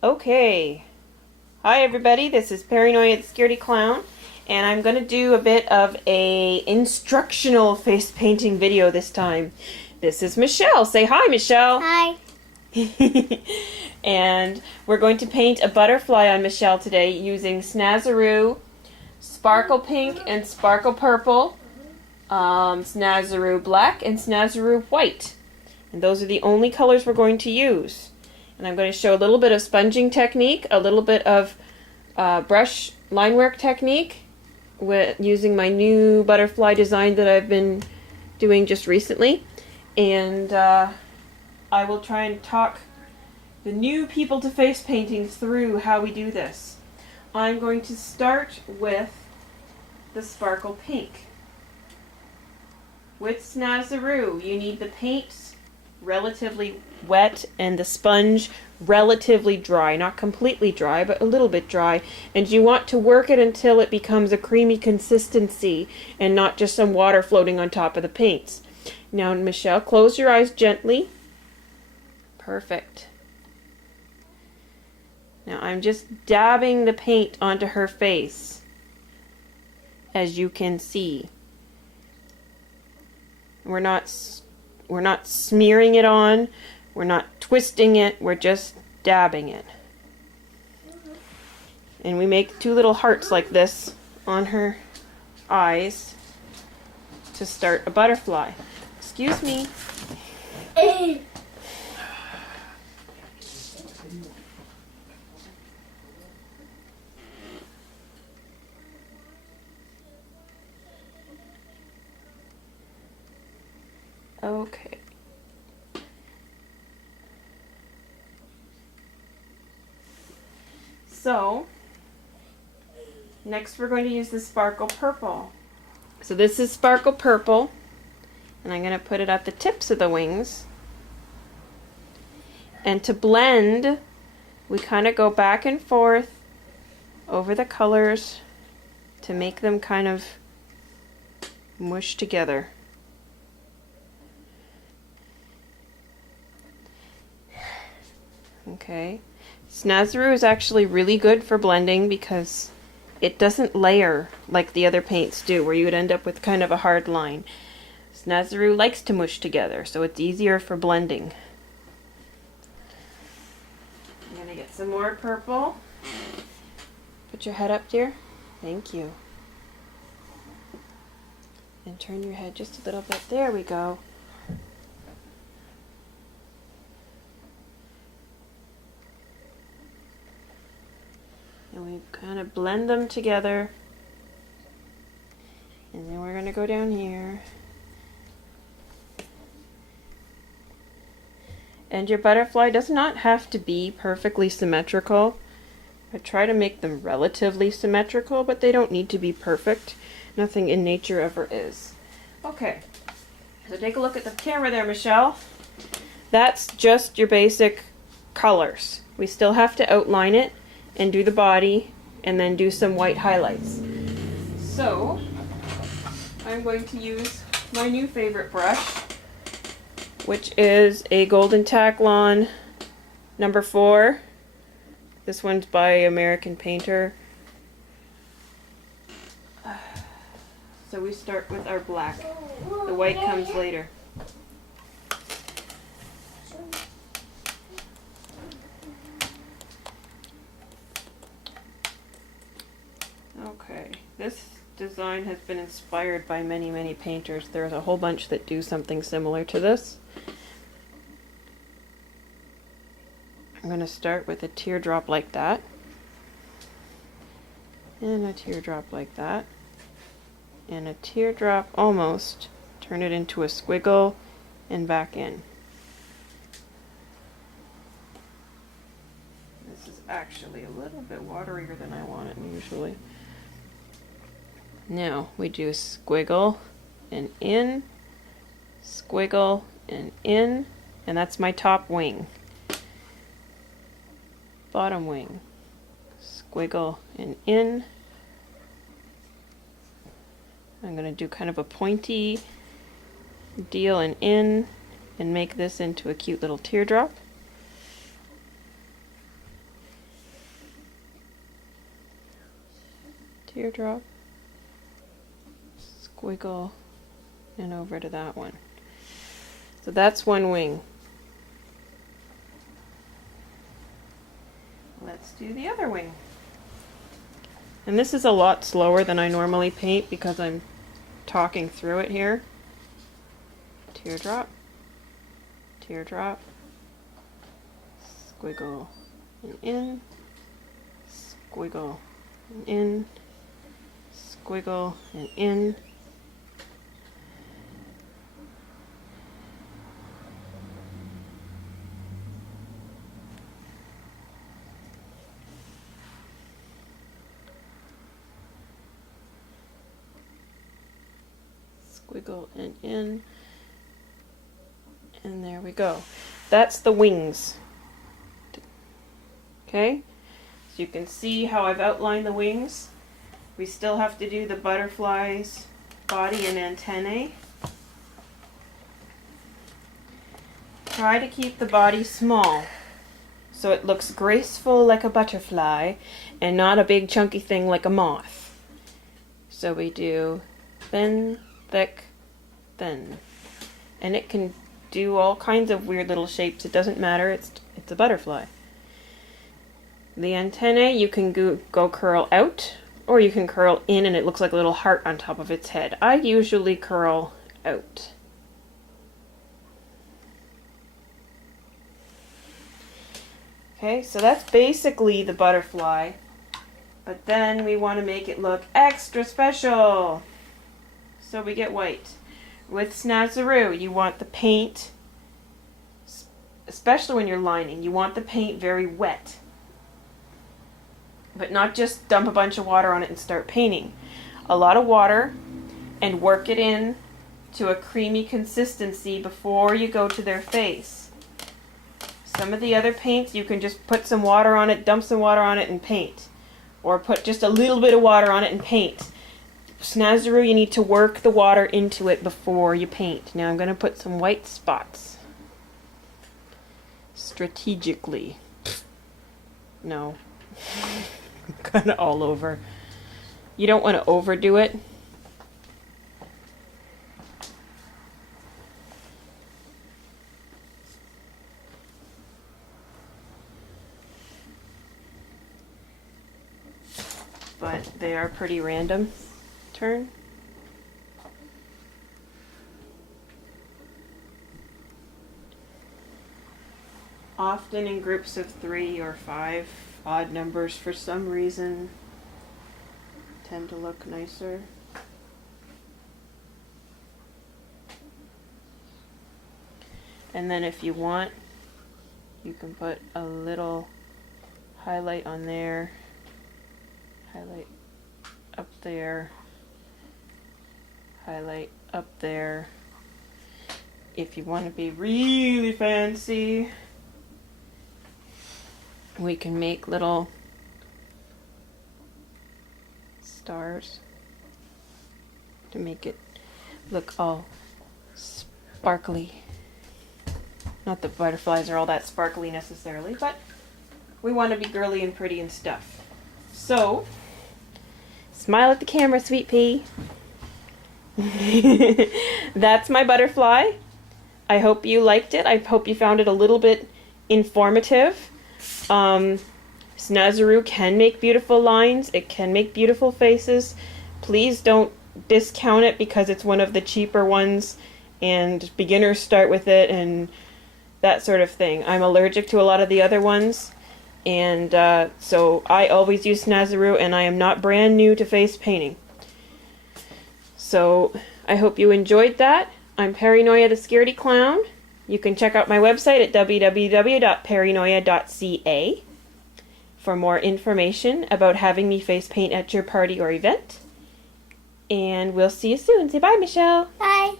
Okay. Hi everybody, this is PerryNoia the Scaredy Clown, and I'm going to do a bit of a instructional face painting video this time. This is Michelle. Say hi, Michelle. Hi. And we're going to paint a butterfly on Michelle today using Snazaroo Sparkle Pink and Sparkle Purple, Snazaroo Black and Snazaroo White. And those are the only colors we're going to use. And I'm going to show a little bit of sponging technique, a little bit of brush line work technique with using my new butterfly design that I've been doing just recently. And I will try and talk the new people to face painting through how we do this. I'm going to start with the Sparkle Pink. With Snazaroo, you need the paint relatively wet and the sponge relatively dry, not completely dry, but a little bit dry, and you want to work it until it becomes a creamy consistency and not just some water floating on top of the paints. Now, Michelle, close your eyes gently. Perfect. Now I'm just dabbing the paint onto her face, as you can see. We're not smearing it on, we're not twisting it, we're just dabbing it. And we make two little hearts like this on her eyes to start a butterfly. Excuse me. Okay. So, next we're going to use the Sparkle Purple. So this is Sparkle Purple, and I'm going to put it at the tips of the wings. And to blend, we kind of go back and forth over the colors to make them kind of mush together. Okay. Snazaroo is actually really good for blending because it doesn't layer like the other paints do, where you would end up with kind of a hard line. Snazaroo likes to mush together, so it's easier for blending. I'm going to get some more purple. Put your head up, dear. Thank you. And turn your head just a little bit. There we go. And we kind of blend them together. And then we're going to go down here. And your butterfly does not have to be perfectly symmetrical. I try to make them relatively symmetrical, but they don't need to be perfect. Nothing in nature ever is. Okay, so take a look at the camera there, Michelle. That's just your basic colors. We still have to outline it and do the body, and then do some white highlights. So, I'm going to use my new favorite brush, which is a Golden Taklon number 4. This one's by American Painter. So we start with our black. The white comes later. Okay, this design has been inspired by many, many painters. There's a whole bunch that do something similar to this. I'm going to start with a teardrop like that, and a teardrop like that, and a teardrop almost. Turn it into a squiggle and back in. This is actually a little bit waterier than I want it usually. Now we do squiggle and in, squiggle and in, and that's my top wing. Bottom wing, squiggle and in. I'm going to do kind of a pointy deal and in, and make this into a cute little teardrop. teardrop, squiggle, and over to that one. So that's one wing. Let's do the other wing. And this is a lot slower than I normally paint because I'm talking through it here. Teardrop, teardrop, squiggle and in, squiggle and in, squiggle and in. Squiggle and in, and there we go. That's the wings. Okay, so you can see how I've outlined the wings. We still have to do the butterfly's body and antennae. Try to keep the body small so it looks graceful like a butterfly and not a big chunky thing like a moth. So we do thin, thick, thin. And it can do all kinds of weird little shapes. It doesn't matter, it's a butterfly. The antennae you can go curl out, or you can curl in and it looks like a little heart on top of its head. I usually curl out. Okay, so that's basically the butterfly, but then we want to make it look extra special. So we get white. With Snazaroo, you want the paint, especially when you're lining, you want the paint very wet. But not just dump a bunch of water on it and start painting. A lot of water and work it in to a creamy consistency before you go to their face. Some of the other paints you can just put some water on it, dump some water on it and paint. Or put just a little bit of water on it and paint. Snazaroo, you need to work the water into it before you paint. Now I'm going to put some white spots. Strategically. No. Kind of all over. You don't want to overdo it. But they are pretty random. Turn. Often in groups of 3 or 5, odd numbers for some reason tend to look nicer. And then if you want, you can put a little highlight on there, highlight up there, highlight up there. If you want to be really fancy, we can make little stars to make it look all sparkly. Not that butterflies are all that sparkly necessarily, but we want to be girly and pretty and stuff. So, smile at the camera, sweet pea. That's my butterfly. I hope you liked it. I hope you found it a little bit informative. Snazaroo can make beautiful lines. It can make beautiful faces. Please don't discount it because it's one of the cheaper ones and beginners start with it and that sort of thing. I'm allergic to a lot of the other ones, and so I always use Snazaroo, and I am not brand new to face painting. So I hope you enjoyed that. I'm PerryNoia the Scaredy Clown. You can check out my website at www.PerryNoia.ca for more information about having me face paint at your party or event. And we'll see you soon. Say bye, Michelle. Bye.